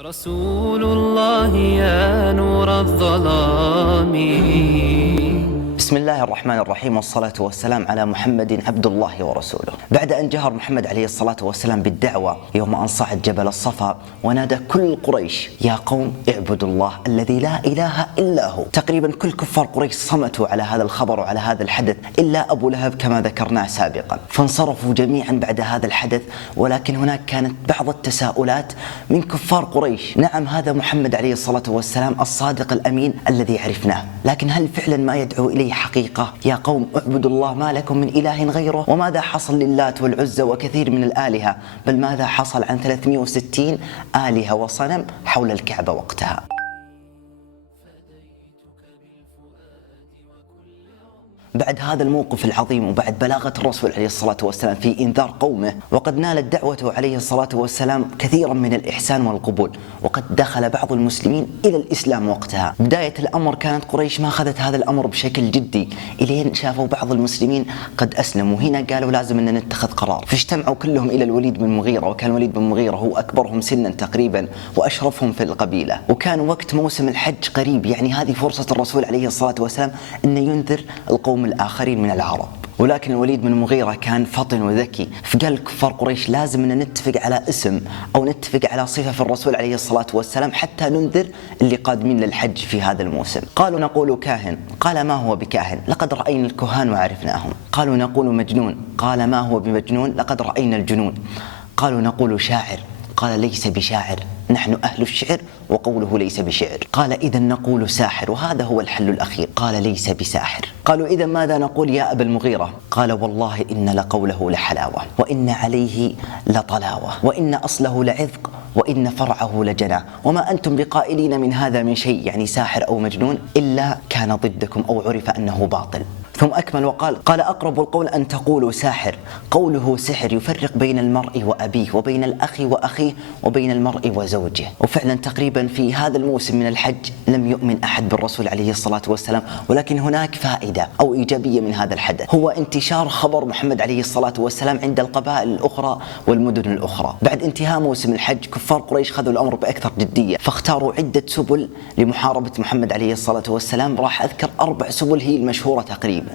رسول الله يا نور الظلام. بسم الله الرحمن الرحيم، والصلاة والسلام على محمد عبد الله ورسوله. بعد أن جهر محمد عليه الصلاة والسلام بالدعوة يوم أن صعد جبل الصفا ونادى كل قريش: يا قوم اعبدوا الله الذي لا إله إلا هو. تقريبا كل كفار قريش صمتوا على هذا الخبر وعلى هذا الحدث إلا أبو لهب كما ذكرناه سابقا، فانصرفوا جميعا بعد هذا الحدث. ولكن هناك كانت بعض التساؤلات من كفار قريش: نعم، هذا محمد عليه الصلاة والسلام الصادق الأمين الذي عرفناه، لكن هل فعلا ما يدعو إليه حقيقة؟ يا قوم اعبدوا الله ما لكم من إله غيره. وماذا حصل للات والعزى وكثير من الآلهة؟ بل ماذا حصل عن 360 آلهة وصنم حول الكعبة وقتها؟ بعد هذا الموقف العظيم وبعد بلاغة الرسول عليه الصلاة والسلام في إنذار قومه، وقد نالت دعوته عليه الصلاة والسلام كثيرا من الإحسان والقبول، وقد دخل بعض المسلمين إلى الإسلام وقتها. بداية الأمر كانت قريش ما أخذت هذا الأمر بشكل جدي، إلين شافوا بعض المسلمين قد أسلموا. هنا قالوا لازم أن نتخذ قرار، فاجتمعوا كلهم إلى الوليد بن المغيرة، وكان الوليد بن المغيرة هو أكبرهم سنا تقريبا وأشرفهم في القبيلة. وكان وقت موسم الحج قريب، يعني هذه فرصة الرسول عليه الصلاة والسلام أن ينذر القوم الآخرين من العرب. ولكن الوليد بن المغيرة كان فطن وذكي، فقال كفار قريش: لازم أن نتفق على اسم أو نتفق على صفة في الرسول عليه الصلاة والسلام حتى ننذر اللي قادمين للحج في هذا الموسم. قالوا: نقول كاهن. قال: ما هو بكاهن؟ لقد رأينا الكهان وعرفناهم. قالوا: نقول مجنون. قال: ما هو بمجنون؟ لقد رأينا الجنون. قالوا: نقول شاعر. قال: ليس بشاعر، نحن أهل الشعر وقوله ليس بشعر. قال: إذا نقول ساحر، وهذا هو الحل الأخير. قال: ليس بساحر. قالوا: إذا ماذا نقول يا أبا المغيرة؟ قال: والله إن لقوله لحلاوة، وإن عليه لطلاوة، وإن أصله لعذق، وإن فرعه لجنى، وما أنتم بقائلين من هذا من شيء، يعني ساحر أو مجنون، إلا كان ضدكم أو عرف أنه باطل. ثم أكمل وقال: قال: أقرب القول أن تقولوا ساحر، قوله سحر يفرق بين المرء وأبيه، وبين الأخ وأخيه، وبين المرء وزوجه. وفعلا تقريبا في هذا الموسم من الحج لم يؤمن أحد بالرسول عليه الصلاة والسلام، ولكن هناك فائدة أو إيجابية من هذا الحدث، هو انتشار خبر محمد عليه الصلاة والسلام عند القبائل الأخرى والمدن الأخرى. بعد انتهاء موسم الحج كفار قريش خذوا الأمر بأكثر جدية، فاختاروا عدة سبل لمحاربة محمد عليه الصلاة والسلام. راح أذكر 4 سبل هي المشهورة تقريبا.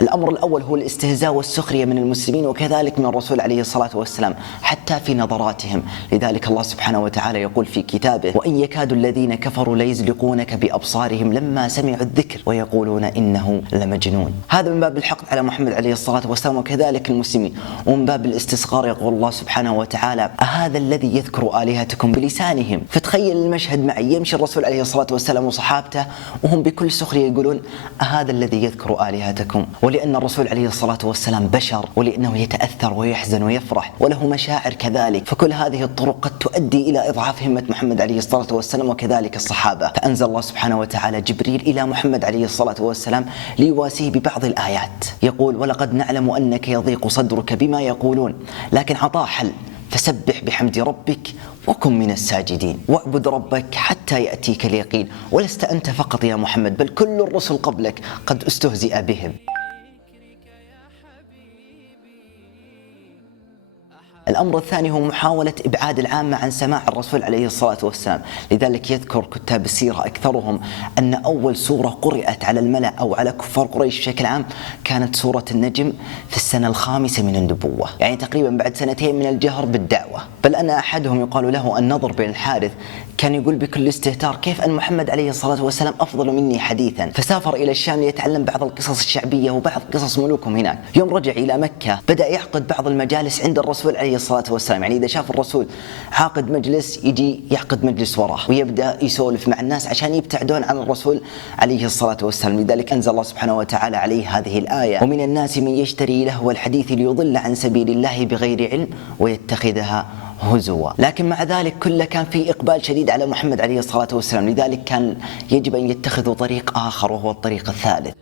الأمر الأول هو الاستهزاء والسخرية من المسلمين وكذلك من الرسول عليه الصلاة والسلام حتى في نظراتهم. لذلك الله سبحانه وتعالى يقول في كتابه: وإن يكاد الذين كفروا ليزلقونك بأبصارهم لما سمعوا الذكر ويقولون إنه لمجنون. هذا من باب الحقد على محمد عليه الصلاة والسلام وكذلك المسلمين، ومن باب الاستصغار يقول الله سبحانه وتعالى: أهذا الذي يذكر آلهتكم بلسانهم. فتخيل المشهد معي، يمشي الرسول عليه الصلاة والسلام وصحابته وهم بكل سخرية يقولون: أهذا الذي يذكر آلهتكم. ولأن الرسول عليه الصلاة والسلام بشر، ولأنه يتأثر ويحزن ويفرح وله مشاعر كذلك، فكل هذه الطرق قد تؤدي إلى إضعاف همة محمد عليه الصلاة والسلام وكذلك الصحابة. فأنزل الله سبحانه وتعالى جبريل إلى محمد عليه الصلاة والسلام ليواسيه ببعض الآيات، يقول: ولقد نعلم أنك يضيق صدرك بما يقولون، لكن عطاه حل: فسبح بحمد ربك وكن من الساجدين، واعبد ربك حتى يأتيك اليقين. ولست أنت فقط يا محمد، بل كل الرسل قبلك قد استهزئ بهم. الأمر الثاني هو محاولة إبعاد العامة عن سماع الرسول عليه الصلاة والسلام. لذلك يذكر كتاب السيرة أكثرهم أن أول سورة قرأت على الملأ أو على كفار قريش بشكل عام كانت سورة النجم في السنة ال5 من النبوة، يعني تقريبا بعد 2 من الجهر بالدعوة. بل أن أحدهم يقال له النضر بن الحارث كان يقول بكل استهتار: كيف أن محمد عليه الصلاة والسلام أفضل مني حديثا. فسافر إلى الشام ليتعلم بعض القصص الشعبية وبعض قصص ملوكهم هناك. يوم رجع إلى مكة بدأ يعقد بعض المجالس عند الرسول عليه الصلاة والسلام، يعني إذا شاف الرسول عاقد مجلس يجي يعقد مجلس وراه ويبدأ يسولف مع الناس عشان يبتعدون عن الرسول عليه الصلاة والسلام. لذلك أنزل الله سبحانه وتعالى عليه هذه الآية: ومن الناس من يشتري لهو الحديث ليضل عن سبيل الله بغير علم ويتخذها هزوا. لكن مع ذلك كله كان في إقبال شديد على محمد عليه الصلاة والسلام، لذلك كان يجب أن يتخذوا طريق آخر وهو الطريق الثالث.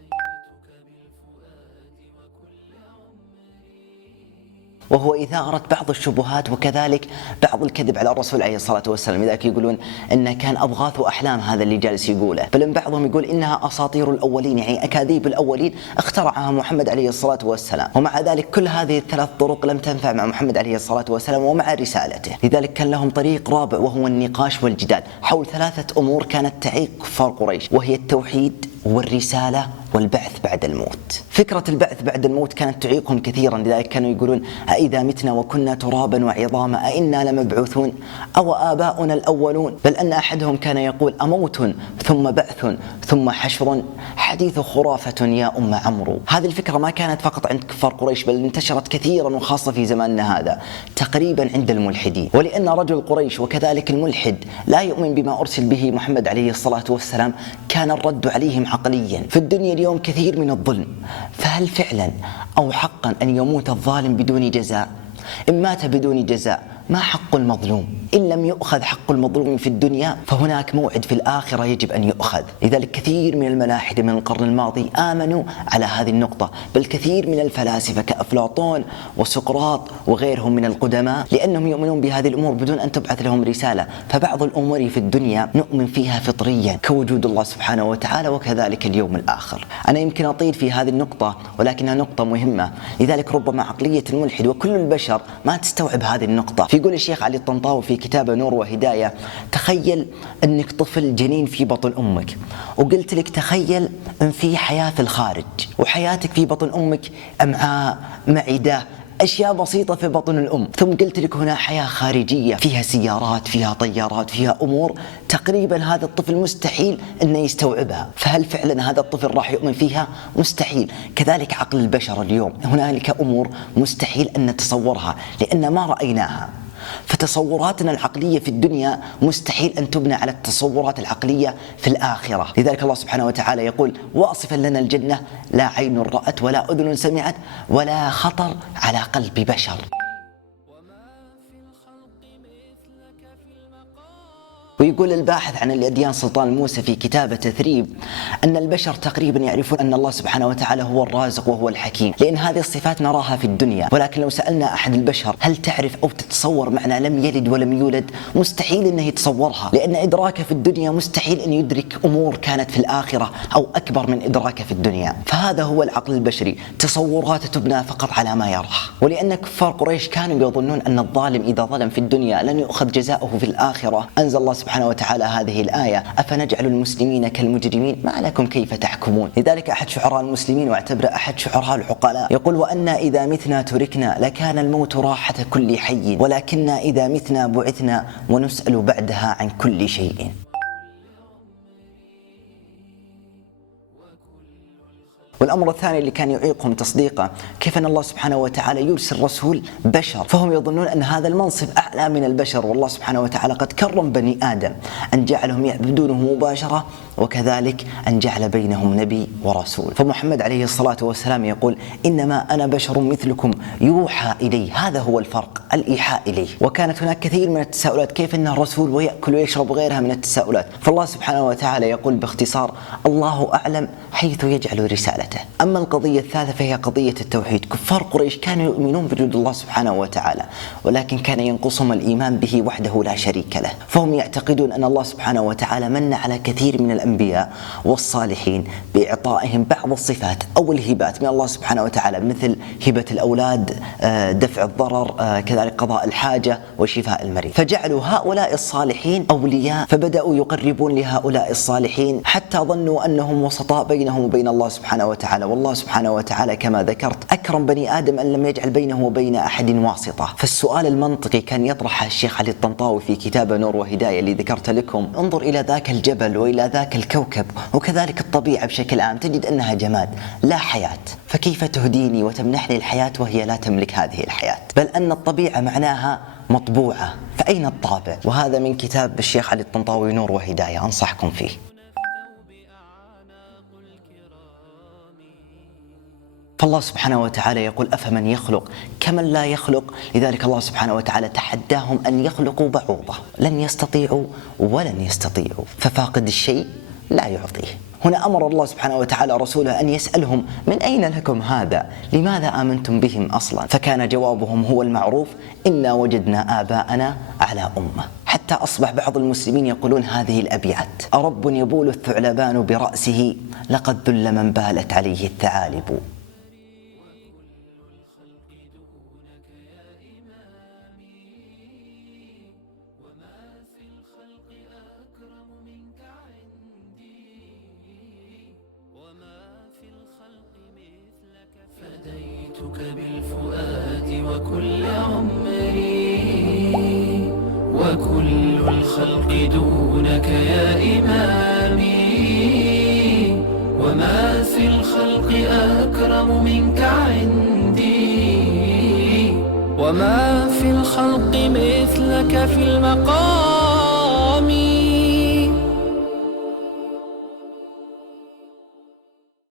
وهو إثارة بعض الشبهات وكذلك بعض الكذب على الرسول عليه الصلاة والسلام. لذلك يقولون إنه كان أضغاث أحلام هذا اللي جالس يقوله، بل بعضهم يقول إنها أساطير الأولين، يعني أكاذيب الأولين اخترعها محمد عليه الصلاة والسلام. ومع ذلك كل هذه الثلاث طرق لم تنفع مع محمد عليه الصلاة والسلام ومع رسالته. لذلك كان لهم طريق رابع وهو النقاش والجدال حول ثلاثة أمور كانت تعيق كفار قريش، وهي التوحيد والرسالة والبعث بعد الموت. فكرة البعث بعد الموت كانت تعيقهم كثيرا، لذلك كانوا يقولون أإذا متنا وكنا ترابا وعظاما أإنا لمبعوثون أو آباؤنا الأولون. بل أن أحدهم كان يقول أموت ثم بعث ثم حشر حديث خرافة يا أم عمرو. هذه الفكرة ما كانت فقط عند كفار قريش، بل انتشرت كثيرا وخاصة في زماننا هذا تقريبا عند الملحدين. ولأن رجل قريش وكذلك الملحد لا يؤمن بما أرسل به محمد عليه الصلاة والسلام كان الرد عليهم عقليا. في الدنيا اليوم كثير من الظلم، فهل فعلا أو حقا أن يموت الظالم بدون جزاء؟ إن مات بدون جزاء ما حق المظلوم؟ إن لم يؤخذ حق المظلوم في الدنيا فهناك موعد في الآخرة يجب أن يؤخذ. لذلك كثير من الملاحدة من القرن الماضي آمنوا على هذه النقطة، بل كثير من الفلاسفة كأفلاطون وسقراط وغيرهم من القدماء لأنهم يؤمنون بهذه الأمور بدون أن تبعث لهم رسالة. فبعض الأمور في الدنيا نؤمن فيها فطريا كوجود الله سبحانه وتعالى وكذلك اليوم الآخر. أنا يمكن أطيل في هذه النقطة ولكنها نقطة مهمة، لذلك ربما عقلية الملحد وكل البشر ما تستوعب هذه النقطة. يقول الشيخ علي الطنطاوي في كتابه نور وهداية: تخيل أنك طفل جنين في بطن أمك، وقلت لك تخيل أن في حياة في الخارج، وحياتك في بطن أمك أمعاء، معدة، أشياء بسيطة في بطن الأم، ثم قلت لك هنا حياة خارجية فيها سيارات، فيها طيارات، فيها أمور تقريبا هذا الطفل مستحيل أنه يستوعبها. فهل فعلا هذا الطفل راح يؤمن فيها؟ مستحيل. كذلك عقل البشر اليوم هنالك أمور مستحيل أن نتصورها لأن ما رأيناها. فتصوراتنا العقلية في الدنيا مستحيل أن تبنى على التصورات العقلية في الآخرة. لذلك الله سبحانه وتعالى يقول: واصفا لنا الجنة لا عين رأت ولا أذن سمعت ولا خطر على قلب بشر. ويقول الباحث عن الأديان سلطان الموسى في كتابه تثريب أن البشر تقريبا يعرفون أن الله سبحانه وتعالى هو الرازق وهو الحكيم، لأن هذه الصفات نراها في الدنيا. ولكن لو سألنا أحد البشر هل تعرف أو تتصور معنى لم يلد ولم يولد، مستحيل أنه يتصورها، لأن إدراكه في الدنيا مستحيل أن يدرك أمور كانت في الآخرة أو أكبر من إدراكه في الدنيا. فهذا هو العقل البشري، تصوراته تبنى فقط على ما يراه. ولأن كفار قريش كانوا يظنون أن الظالم إذا ظلم في الدنيا لن يؤخذ جزاؤه في الآخرة، أنزل الله سبحانه وتعالى هذه الآية: أفنجعل المسلمين كالمجرمين ما لكم كيف تحكمون. لذلك أحد شعراء المسلمين واعتبر أحد شعراء العقلاء يقول: وأنا إذا متنا تركنا لكان الموت راحة كل حي، ولكننا إذا متنا بعثنا ونسأل بعدها عن كل شيء. والأمر الثاني اللي كان يعيقهم تصديقه كيف أن الله سبحانه وتعالى يرسل رسول بشر، فهم يظنون أن هذا المنصب أعلى من البشر. والله سبحانه وتعالى قد كرم بني آدم أن جعلهم يعبدونه مباشرة، وكذلك أن جعل بينهم نبي ورسول. فمحمد عليه الصلاة والسلام يقول: إنما أنا بشر مثلكم يوحى إلي. هذا هو الفرق، الإيحاء إليه. وكانت هناك كثير من التساؤلات كيف أنه رسول ويأكل ويشرب غيرها من التساؤلات. فالله سبحانه وتعالى يقول باختصار: الله أعلم حيث يجعل رسالته. أما القضية الثالثة فهي قضية التوحيد. كفار قريش كانوا يؤمنون بوجود الله سبحانه وتعالى، ولكن كان ينقصهم الإيمان به وحده لا شريك له. فهم يعتقدون أن الله سبحانه وتعالى من على كثير من الأنبياء والصالحين بإعطائهم بعض الصفات أو الهبات من الله سبحانه وتعالى، مثل هبة الأولاد، دفع الضرر، كذلك قضاء الحاجة وشفاء المريض. فجعلوا هؤلاء الصالحين أولياء، فبدأوا يقربون لهؤلاء الصالحين حتى ظنوا أنهم وسطاء بينهم وبين الله سبحانه وتعالى. والله سبحانه وتعالى كما ذكرت أكرم بني آدم أن لم يجعل بينه وبين أحد واسطة. فالسؤال المنطقي كان يطرحه الشيخ علي الطنطاوي في كتابه نور وهداية اللي ذكرت لكم: انظر إلى ذاك الجبل وإلى ذاك الكوكب وكذلك الطبيعة بشكل عام، تجد أنها جماد لا حياة، فكيف تهديني وتمنحني الحياة وهي لا تملك هذه الحياة؟ بل أن الطبيعة معناها مطبوعة، فأين الطابع؟ وهذا من كتاب الشيخ علي الطنطاوي نور وهداية، أنصحكم فيه. فالله سبحانه وتعالى يقول: أفمن يخلق كمن لا يخلق. لذلك الله سبحانه وتعالى تحداهم أن يخلقوا بعوضة، لن يستطيعوا ولن يستطيعوا. ففاقد الشيء لا يعطيه. هنا أمر الله سبحانه وتعالى رسوله أن يسألهم من أين لكم هذا؟ لماذا آمنتم بهم أصلا؟ فكان جوابهم هو المعروف: إنا وجدنا آباءنا على أمة. حتى أصبح بعض المسلمين يقولون هذه الأبيات: أرب يبول الثعلبان برأسه، لقد ذل من بالت عليه الثعالب. فديتك بالفؤاد وكل عمري، وكل الخلق دونك يا إمامي، وما في الخلق أكرم منك عندي، وما في الخلق مثلك في المقام.